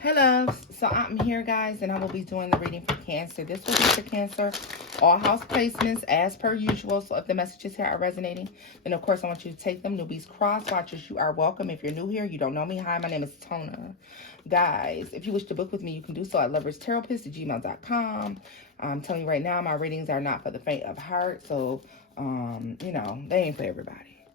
Hello, so I'm here, guys, and I will be doing the reading for Cancer. This will be for Cancer, all house placements as per usual. So if the messages here are resonating, then of course I want you to take them. Newbies, cross watchers, you are welcome. If you're new here, you don't know me, hi, my name is Tona. Guys, if you wish to book with me, you can do so at loverstarotpiss@gmail.com. I'm telling you right now, my readings are not for the faint of heart, so they ain't for everybody.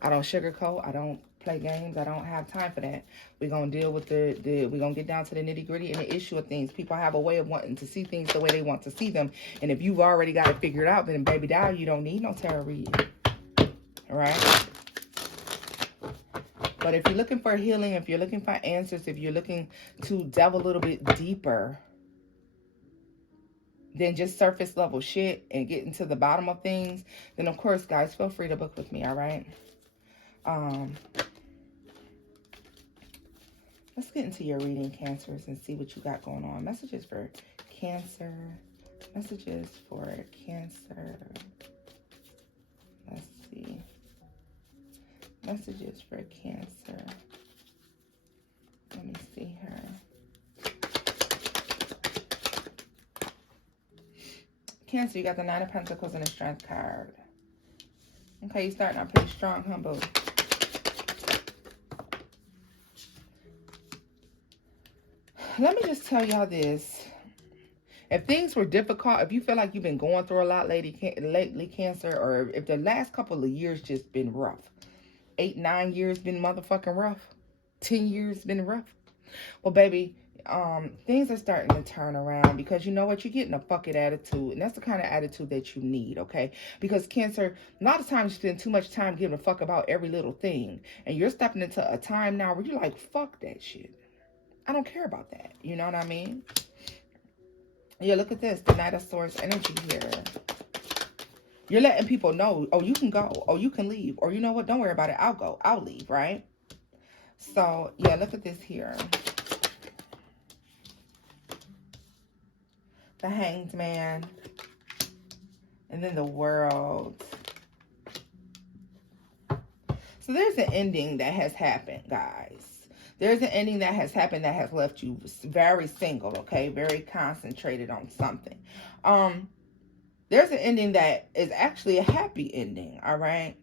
I don't sugarcoat. I don't play games. I don't have time for that. We're going to deal with we're going to get down to the nitty gritty and the issue of things. People have a way of wanting to see things the way they want to see them. And if you've already got it figured out, then baby doll, you don't need no tarot reading. All right? But if you're looking for healing, if you're looking for answers, if you're looking to delve a little bit deeper than just surface level shit and getting to the bottom of things, then of course, guys, feel free to book with me, all right? Let's get into your reading, Cancers, and see what you got going on. Messages for Cancer. Messages for Cancer. Let's see. Messages for Cancer. Let me see her. Cancer, you got the Nine of Pentacles and the Strength card. Okay, you're starting out pretty strong, humble. Let me just tell y'all this. If things were difficult, if you feel like you've been going through a lot lately, Cancer, or if the last couple of years just been rough, 8, 9 years been motherfucking rough, 10 years been rough, well, baby, things are starting to turn around, because you know what, you're getting a fuck it attitude, and that's the kind of attitude that you need, okay? Because Cancer, a lot of times you spend too much time giving a fuck about every little thing, and you're stepping into a time now where you're like, fuck that shit. I don't care about that. You know what I mean? Yeah, look at this. The Knight of Swords energy here. You're letting people know, oh, you can go. Oh, you can leave. Or you know what? Don't worry about it. I'll go. I'll leave, right? So, yeah, look at this here. The Hanged Man. And then the World. So there's an ending that has happened, guys. There's an ending that has happened that has left you very single, okay? Very concentrated on something. There's an ending that is actually a happy ending, all right?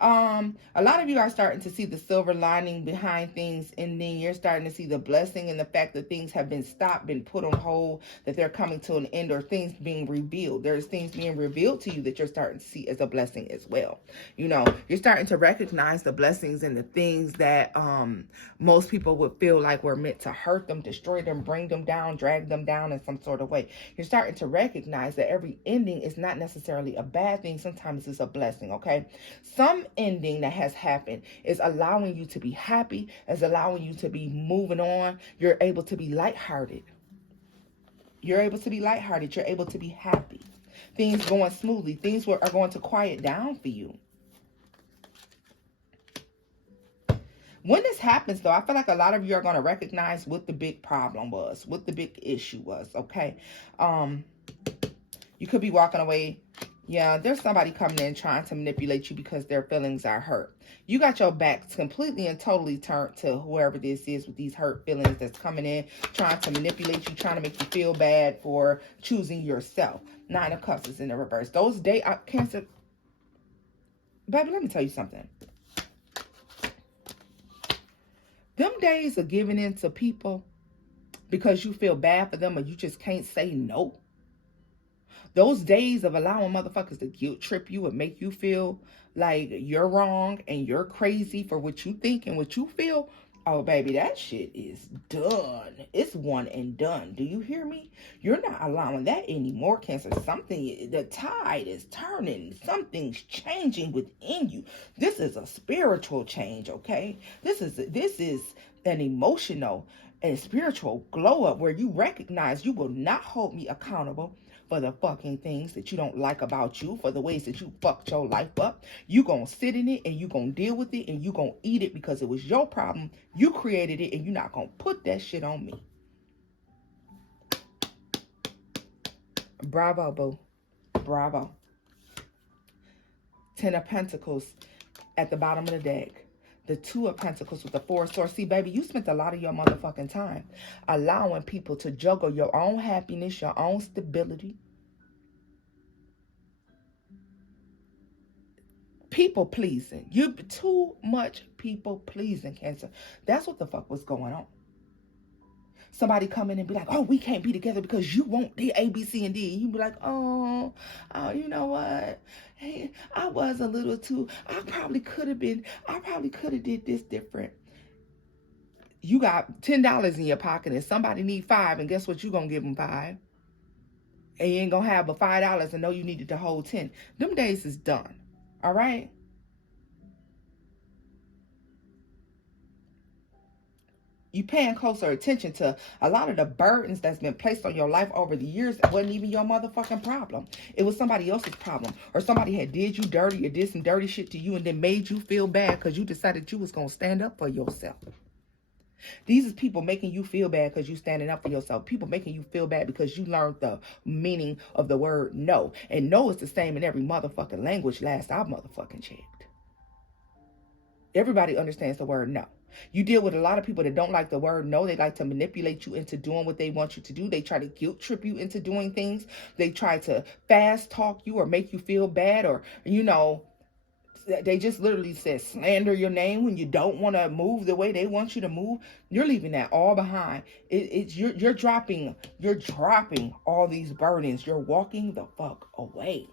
A lot of you are starting to see the silver lining behind things ending. You're starting to see the blessing in the fact that things have been stopped, been put on hold, that they're coming to an end, or things being revealed. There's things being revealed to you that you're starting to see as a blessing as well. You know, you're starting to recognize the blessings and the things that most people would feel like were meant to hurt them, destroy them, bring them down, drag them down in some sort of way. You're starting to recognize that every ending is not necessarily a bad thing. Sometimes it's a blessing, okay? Some ending that has happened is allowing you to be happy, is allowing you to be moving on. You're able to be lighthearted. You're able to be lighthearted. You're able to be happy. Things going smoothly. Things are going to quiet down for you. When this happens, though, I feel like a lot of you are going to recognize what the big problem was, what the big issue was, okay? You could be walking away. Yeah, there's somebody coming in trying to manipulate you because their feelings are hurt. You got your back completely and totally turned to whoever this is with these hurt feelings that's coming in, trying to manipulate you, trying to make you feel bad for choosing yourself. Nine of Cups is in the reverse. Those days, Cancer, baby, let me tell you something. Them days of giving in to people because you feel bad for them or you just can't say no. Those days of allowing motherfuckers to guilt trip you and make you feel like you're wrong and you're crazy for what you think and what you feel. Oh, baby, that shit is done. It's one and done. Do you hear me? You're not allowing that anymore, Cancer. The tide is turning. Something's changing within you. This is a spiritual change, okay? This is an emotional and spiritual glow up where you recognize you will not hold me accountable for the fucking things that you don't like about you, for the ways that you fucked your life up. You gonna sit in it and you gonna deal with it and you gonna eat it because it was your problem. You created it and you're not gonna put that shit on me. Bravo, boo. Bravo. 10 of Pentacles at the bottom of the deck. The Two of Pentacles with the Four of Swords. See, baby, you spent a lot of your motherfucking time allowing people to juggle your own happiness, your own stability. People pleasing. You too much people pleasing, Cancer. That's what the fuck was going on. Somebody come in and be like, oh, we can't be together because you want the A, B, C, and D. And you be like, oh, you know what? Hey, I was a little too, I probably could have did this different. You got $10 in your pocket and somebody need $5, and guess what? You gonna give them $5. And you ain't gonna have but $5 and know you needed to hold 10. Them days is done. All right? You paying closer attention to a lot of the burdens that's been placed on your life over the years. It wasn't even your motherfucking problem. It was somebody else's problem. Or somebody had did you dirty or did some dirty shit to you and then made you feel bad because you decided you was going to stand up for yourself. These is people making you feel bad because you standing up for yourself. People making you feel bad because you learned the meaning of the word no. And no is the same in every motherfucking language last I motherfucking checked. Everybody understands the word no. You deal with a lot of people that don't like the word no. They like to manipulate you into doing what they want you to do. They try to guilt trip you into doing things. They try to fast talk you or make you feel bad, or, you know, they just literally said slander your name when you don't want to move the way they want you to move. You're leaving that all behind. You're dropping all these burdens. You're walking the fuck away.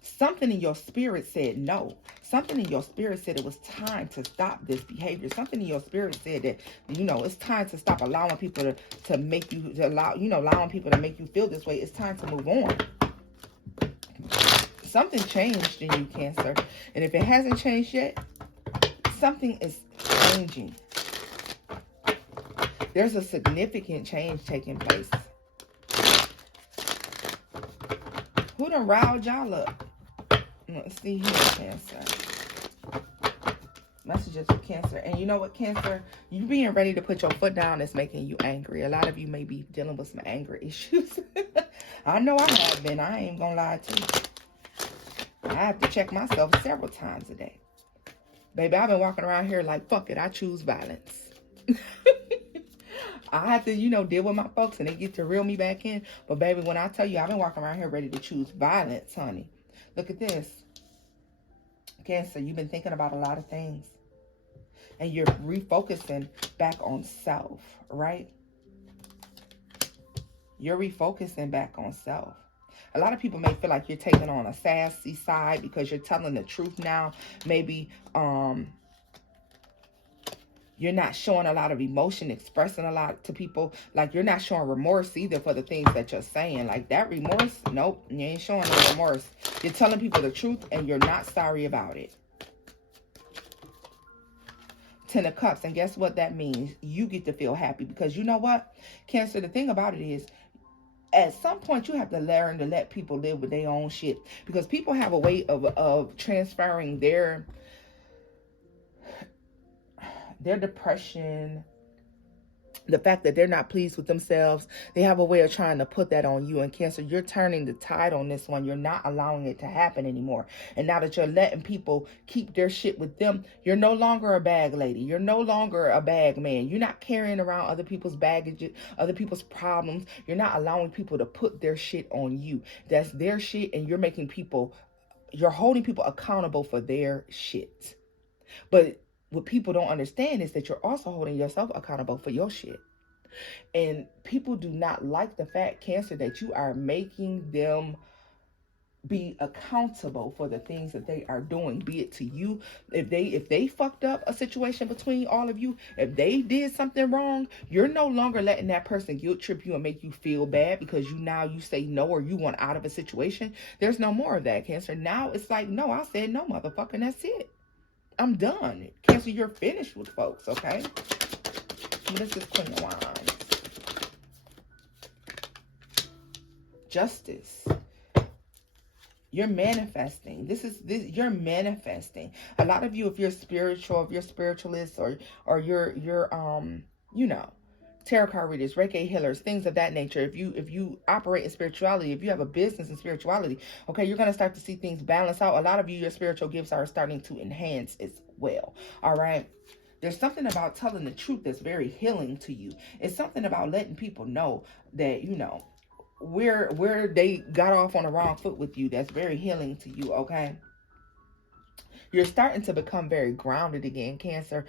Something in your spirit said no. Something in your spirit said it was time to stop this behavior. Something in your spirit said that, you know, it's time to stop allowing people to make you, allowing people to make you feel this way. It's time to move on. Something changed in you, Cancer. And if it hasn't changed yet, something is changing. There's a significant change taking place. Who done riled y'all up? Let's see here, Cancer. Messages for Cancer. And you know what, Cancer? You being ready to put your foot down is making you angry. A lot of you may be dealing with some anger issues. I know I have been. I ain't gonna lie to you. I have to check myself several times a day. Baby, I've been walking around here like, fuck it, I choose violence. I have to, you know, deal with my folks and they get to reel me back in. But baby, when I tell you, I've been walking around here ready to choose violence, honey. Look at this. Cancer, you've been thinking about a lot of things. And you're refocusing back on self, right? You're refocusing back on self. A lot of people may feel like you're taking on a sassy side because you're telling the truth now. Maybe you're not showing a lot of emotion, expressing a lot to people. Like you're not showing remorse either for the things that you're saying. Like that remorse, nope, you ain't showing no remorse. You're telling people the truth and you're not sorry about it. 10 of Cups, and guess what that means? You get to feel happy because you know what, Cancer, the thing about it is, at some point you have to learn to let people live with their own shit, because people have a way of transferring their depression, the fact that they're not pleased with themselves. They have a way of trying to put that on you. And Cancer, you're turning the tide on this one. You're not allowing it to happen anymore. And now that you're letting people keep their shit with them, you're no longer a bag lady. You're no longer a bag man. You're not carrying around other people's baggage, other people's problems. You're not allowing people to put their shit on you. That's their shit, and you're you're holding people accountable for their shit. But what people don't understand is that you're also holding yourself accountable for your shit. And people do not like the fact, Cancer, that you are making them be accountable for the things that they are doing, be it to you. If they fucked up a situation between all of you, if they did something wrong, you're no longer letting that person guilt trip you and make you feel bad because you say no or you want out of a situation. There's no more of that, Cancer. Now it's like, no, I said no, motherfucker, and that's it. I'm done. Cancer, you're finished with folks, okay? This is Queen of Wands. Justice. You're manifesting. You're manifesting. A lot of you, if you're spiritual, if you're spiritualist, or you're tarot card readers, Reiki healers, things of that nature. If you operate in spirituality, if you have a business in spirituality, okay, you're going to start to see things balance out. A lot of you, your spiritual gifts are starting to enhance as well. All right. There's something about telling the truth that's very healing to you. It's something about letting people know that, you know, where they got off on the wrong foot with you. That's very healing to you, okay? You're starting to become very grounded again, Cancer.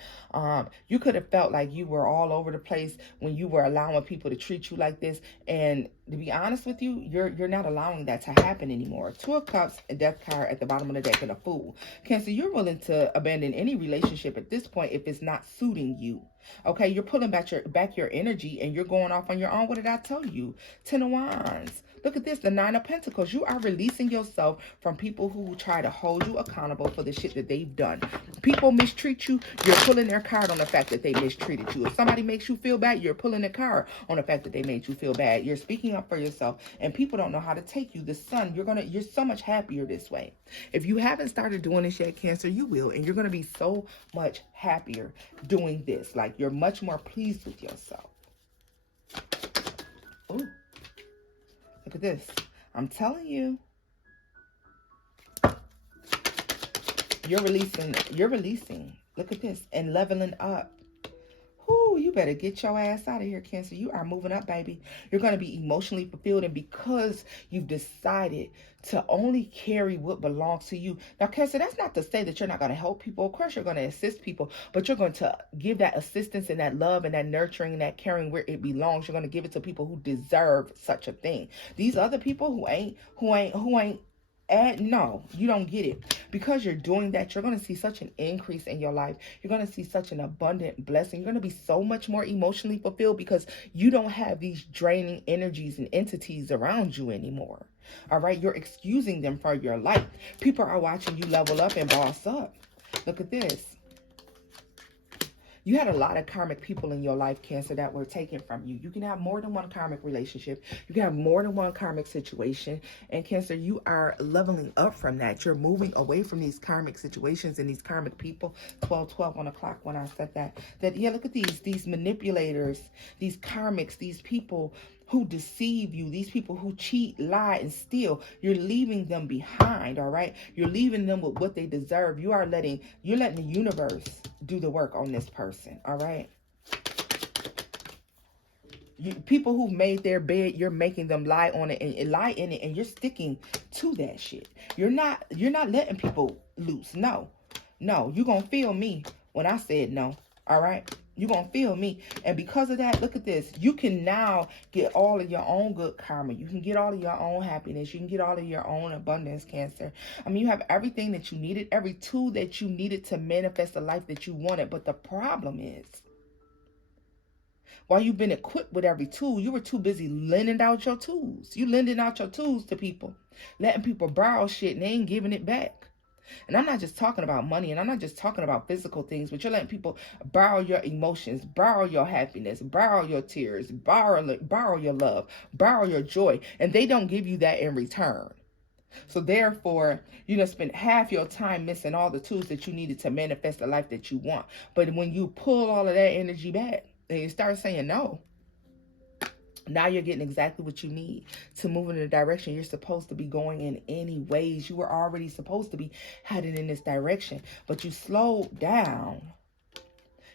You could have felt like you were all over the place when you were allowing people to treat you like this. And to be honest with you, you're not allowing that to happen anymore. Two of Cups, a Death card at the bottom of the deck, and a Fool. Cancer, you're willing to abandon any relationship at this point if it's not suiting you. Okay, you're pulling back your energy and you're going off on your own. What did I tell you? Ten of Wands. Look at this, the Nine of Pentacles. You are releasing yourself from people who try to hold you accountable for the shit that they've done. People mistreat you, you're pulling their card on the fact that they mistreated you. If somebody makes you feel bad, you're pulling a card on the fact that they made you feel bad. You're speaking up for yourself, and people don't know how to take you. The Sun, you're so much happier this way. If you haven't started doing this yet, Cancer, you will, and you're going to be so much happier doing this. Like, you're much more pleased with yourself. Ooh. Look at this. I'm telling you. You're releasing. Look at this. And leveling up. Ooh, you better get your ass out of here, Cancer. You are moving up, baby. You're going to be emotionally fulfilled. And because you've decided to only carry what belongs to you. Now, Cancer, that's not to say that you're not going to help people. Of course, you're going to assist people. But you're going to give that assistance and that love and that nurturing and that caring where it belongs. You're going to give it to people who deserve such a thing. These other people who ain't no, you don't get it. Because you're doing that, you're going to see such an increase in your life. You're going to see such an abundant blessing. You're going to be so much more emotionally fulfilled because you don't have these draining energies and entities around you anymore. All right, you're excusing them for your life. People are watching you level up and boss up. Look at this. You had a lot of karmic people in your life, Cancer, that were taken from you. You can have more than one karmic relationship. You can have more than one karmic situation. And Cancer, you are leveling up from that. You're moving away from these karmic situations and these karmic people. 12 on the clock when I said that. Yeah, look at these manipulators, these karmics, these people who deceive you, these people who cheat, lie, and steal. You're leaving them behind, all right? You're leaving them with what they deserve. You're letting the universe do the work on this person, all right? People who've made their bed, you're making them lie on it and lie in it, and you're sticking to that shit. You're not letting people loose. No, you're gonna feel me when I said no, all right? You're going to feel me. And because of that, look at this. You can now get all of your own good karma. You can get all of your own happiness. You can get all of your own abundance, Cancer. I mean, you have everything that you needed, every tool that you needed to manifest the life that you wanted. But the problem is, while you've been equipped with every tool, you were too busy lending out your tools. You lending out your tools to people, letting people borrow shit and they ain't giving it back. And I'm not just talking about money, and I'm not just talking about physical things, but you're letting people borrow your emotions, borrow your happiness, borrow your tears, borrow your love, borrow your joy, and they don't give you that in return. So therefore, you done spent half your time missing all the tools that you needed to manifest the life that you want. But when you pull all of that energy back and you start saying no, now you're getting exactly what you need to move in the direction you're supposed to be going in anyways. You were already supposed to be heading in this direction, but you slowed down.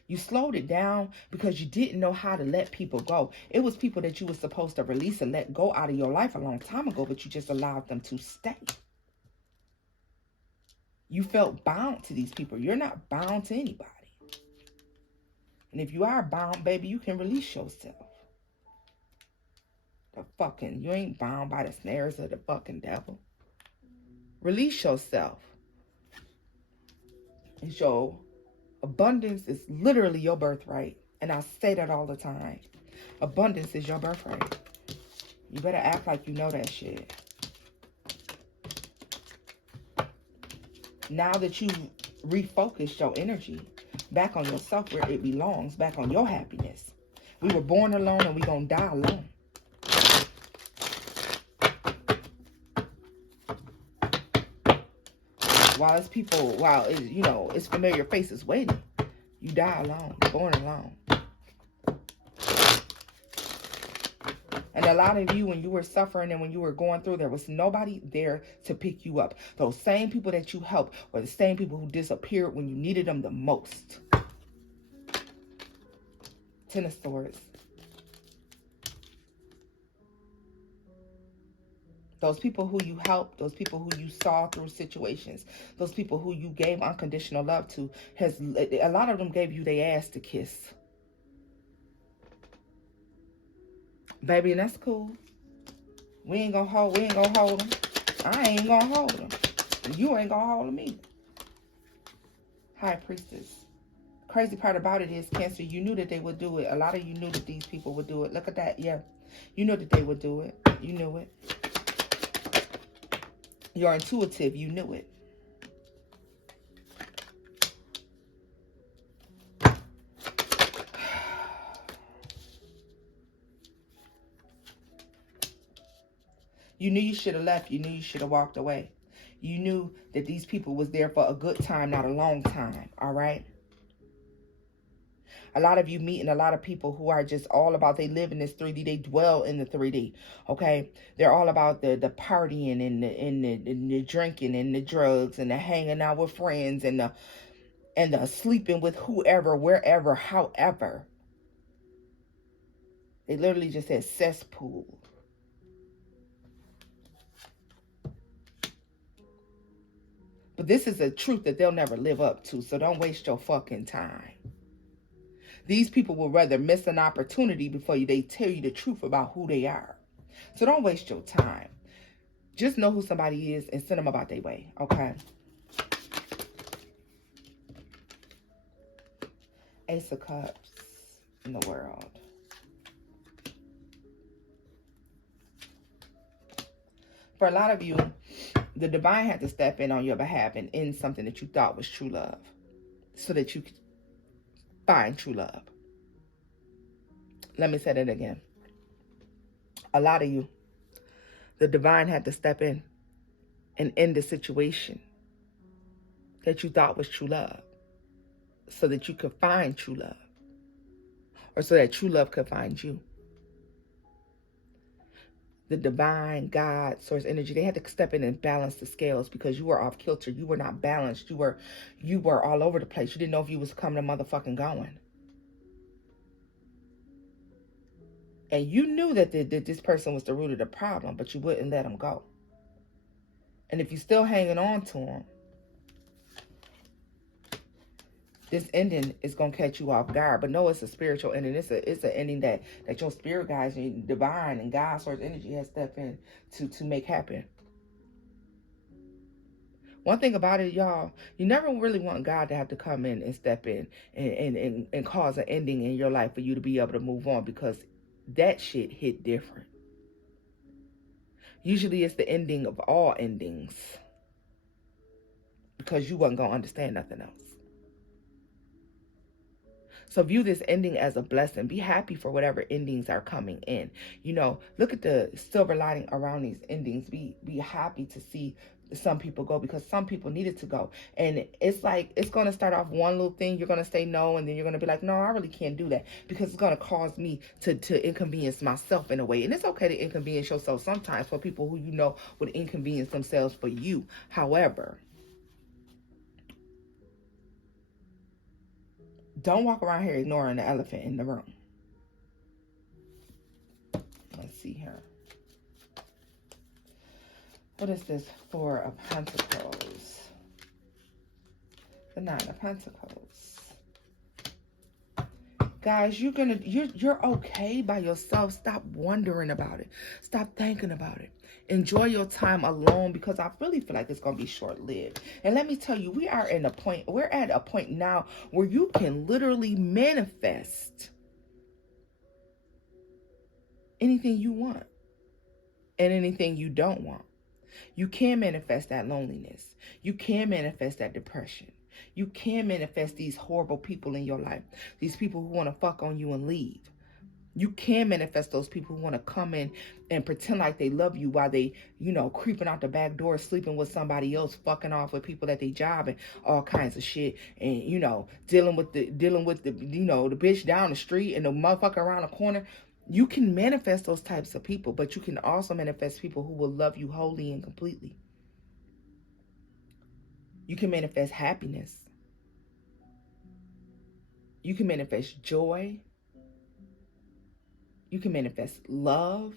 You slowed it down because you didn't know how to let people go. It was people that you were supposed to release and let go out of your life a long time ago, but you just allowed them to stay. You felt bound to these people. You're not bound to anybody. And if you are bound, baby, you can release yourself. You ain't bound by the snares of the fucking devil. Release yourself. Your abundance is literally your birthright. And I say that all the time. Abundance is your birthright. You better act like you know that shit. Now that you've refocused your energy back on yourself where it belongs, back on your happiness. We were born alone and we're going to die alone. While it's familiar faces waiting, you die alone, born alone. And a lot of you, when you were suffering and when you were going through, there was nobody there to pick you up. Those same people that you helped were the same people who disappeared when you needed them the most. Ten of Swords. Those people who you helped, those people who you saw through situations, those people who you gave unconditional love to, a lot of them gave you their ass to kiss. Baby, and that's cool. We ain't gonna hold them. I ain't gonna hold them. You ain't gonna hold them either. High Priestess. Crazy part about it is, Cancer, you knew that they would do it. A lot of you knew that these people would do it. Look at that. Yeah. You knew that they would do it. You knew it. You're intuitive. You knew it. You knew you should have left. You knew you should have walked away. You knew that these people was there for a good time, not a long time. All right? A lot of you meeting a lot of people who are just all about, they live in this 3D. They dwell in the 3D. Okay? They're all about the partying and the drinking and the drugs and the hanging out with friends and the sleeping with whoever, wherever, however. They literally just said cesspool. But this is a truth that they'll never live up to, so don't waste your fucking time. These people will rather miss an opportunity before they tell you the truth about who they are. So don't waste your time. Just know who somebody is and send them about their way, okay? Ace of Cups in the world. For a lot of you, the divine had to step in on your behalf and end something that you thought was true love so that you could find true love. Let me say that again. A lot of you, the divine had to step in and end the situation that you thought was true love so that you could find true love, or so that true love could find you. The divine, God, source energy, they had to step in and balance the scales because you were off kilter. You were not balanced. You were all over the place. You didn't know if you was coming or motherfucking going. And you knew that this person was the root of the problem, but you wouldn't let them go. And if you're still hanging on to them, this ending is going to catch you off guard. But no, it's a spiritual ending. It's an ending that your spirit guides, your divine and God source energy has stepped in to make happen. One thing about it, y'all, you never really want God to have to come in and step in and cause an ending in your life for you to be able to move on, because that shit hit different. Usually it's the ending of all endings, because you wasn't going to understand nothing else. So view this ending as a blessing. Be happy for whatever endings are coming in. You know, look at the silver lining around these endings. Be happy to see some people go, because some people needed to go. And it's like, it's going to start off one little thing. You're going to say no, and then you're going to be like, no, I really can't do that, because it's going to cause me to inconvenience myself in a way. And it's okay to inconvenience yourself sometimes for people who you know would inconvenience themselves for you. However, don't walk around here ignoring the elephant in the room. Let's see here. What is this? Four of Pentacles. The Nine of Pentacles. Guys, you're okay by yourself. Stop wondering about it. Stop thinking about it. Enjoy your time alone, because I really feel like it's going to be short-lived. And let me tell you, we're at a point now where you can literally manifest anything you want and anything you don't want. You can manifest that loneliness. You can manifest that depression. You can manifest these horrible people in your life. These people who want to fuck on you and leave. You can manifest those people who want to come in and pretend like they love you while they, creeping out the back door, sleeping with somebody else, fucking off with people at their job and all kinds of shit. And, dealing with the bitch down the street and the motherfucker around the corner. You can manifest those types of people, but you can also manifest people who will love you wholly and completely. You can manifest happiness. You can manifest joy. You can manifest love.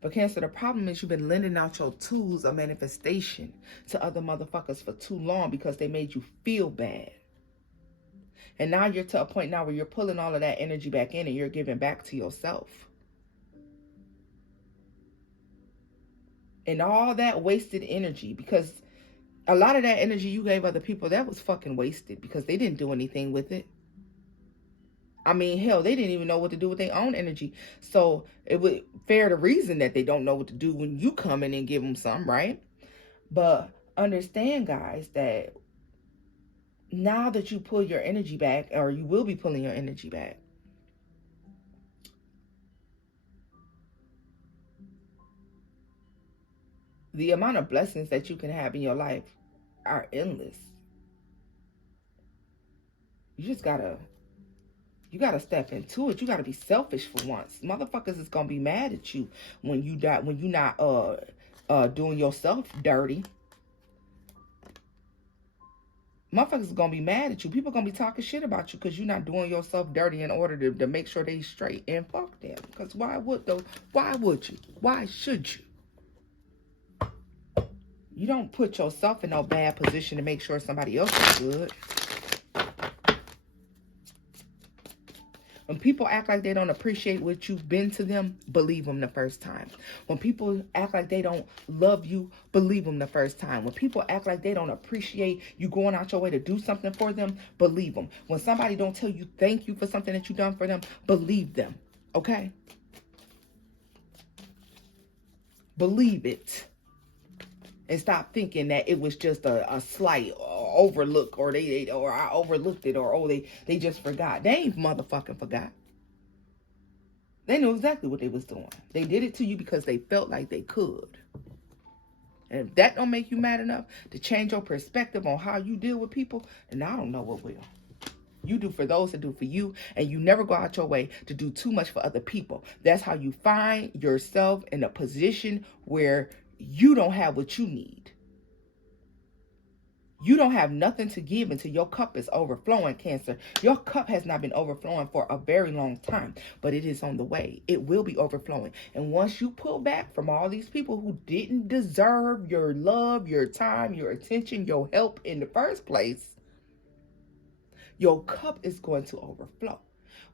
But Cancer, the problem is you've been lending out your tools of manifestation to other motherfuckers for too long because they made you feel bad. And now you're to a point now where you're pulling all of that energy back in and you're giving back to yourself. And all that wasted energy, because a lot of that energy you gave other people, that was fucking wasted because they didn't do anything with it. I mean, hell, they didn't even know what to do with their own energy. So it would fair to reason that they don't know what to do when you come in and give them some, right? But understand, guys, that now that you pull your energy back, or you will be pulling your energy back, the amount of blessings that you can have in your life are endless. You gotta step into it. You gotta be selfish for once. Motherfuckers is gonna be mad at you when you not doing yourself dirty. Motherfuckers is gonna be mad at you. People gonna be talking shit about you because you're not doing yourself dirty in order to make sure they straight. And fuck them. Because why would you? Why should you? You don't put yourself in no bad position to make sure somebody else is good. When people act like they don't appreciate what you've been to them, believe them the first time. When people act like they don't love you, believe them the first time. When people act like they don't appreciate you going out your way to do something for them, believe them. When somebody don't tell you thank you for something that you've done for them, believe them. Okay? Believe it. And stop thinking that it was just a slight overlook, or I overlooked it, or they just forgot. They ain't motherfucking forgot. They knew exactly what they was doing. They did it to you because they felt like they could. And if that don't make you mad enough to change your perspective on how you deal with people, then I don't know what will. You do for those that do for you, and you never go out your way to do too much for other people. That's how you find yourself in a position where you don't have what you need. You don't have nothing to give until your cup is overflowing, Cancer. Your cup has not been overflowing for a very long time, but it is on the way. It will be overflowing. And once you pull back from all these people who didn't deserve your love, your time, your attention, your help in the first place, your cup is going to overflow.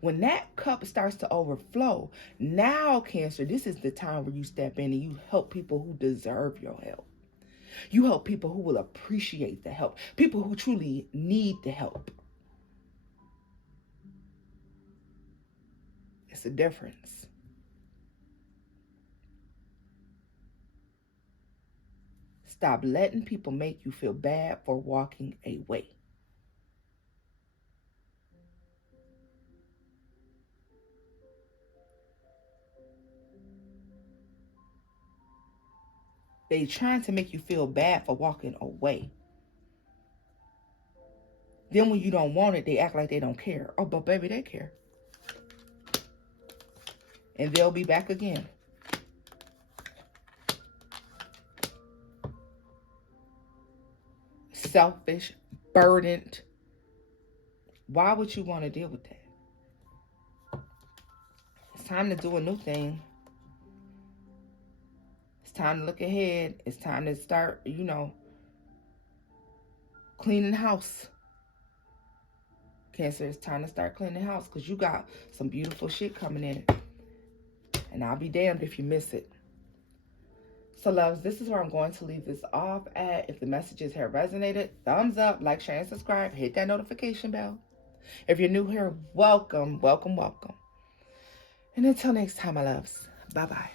When that cup starts to overflow, now, Cancer, this is the time where you step in and you help people who deserve your help. You help people who will appreciate the help. People who truly need the help. It's a difference. Stop letting people make you feel bad for walking away. They trying to make you feel bad for walking away. Then when you don't want it, they act like they don't care. Oh, but baby, they care. And they'll be back again. Selfish, burdened. Why would you want to deal with that? It's time to do a new thing. It's time to look ahead. It's time to start, cleaning house. Cancer, it's time to start cleaning house because you got some beautiful shit coming in. And I'll be damned if you miss it. So, loves, this is where I'm going to leave this off at. If the messages have resonated, thumbs up, like, share, and subscribe. Hit that notification bell. If you're new here, welcome, welcome, welcome. And until next time, my loves, bye-bye.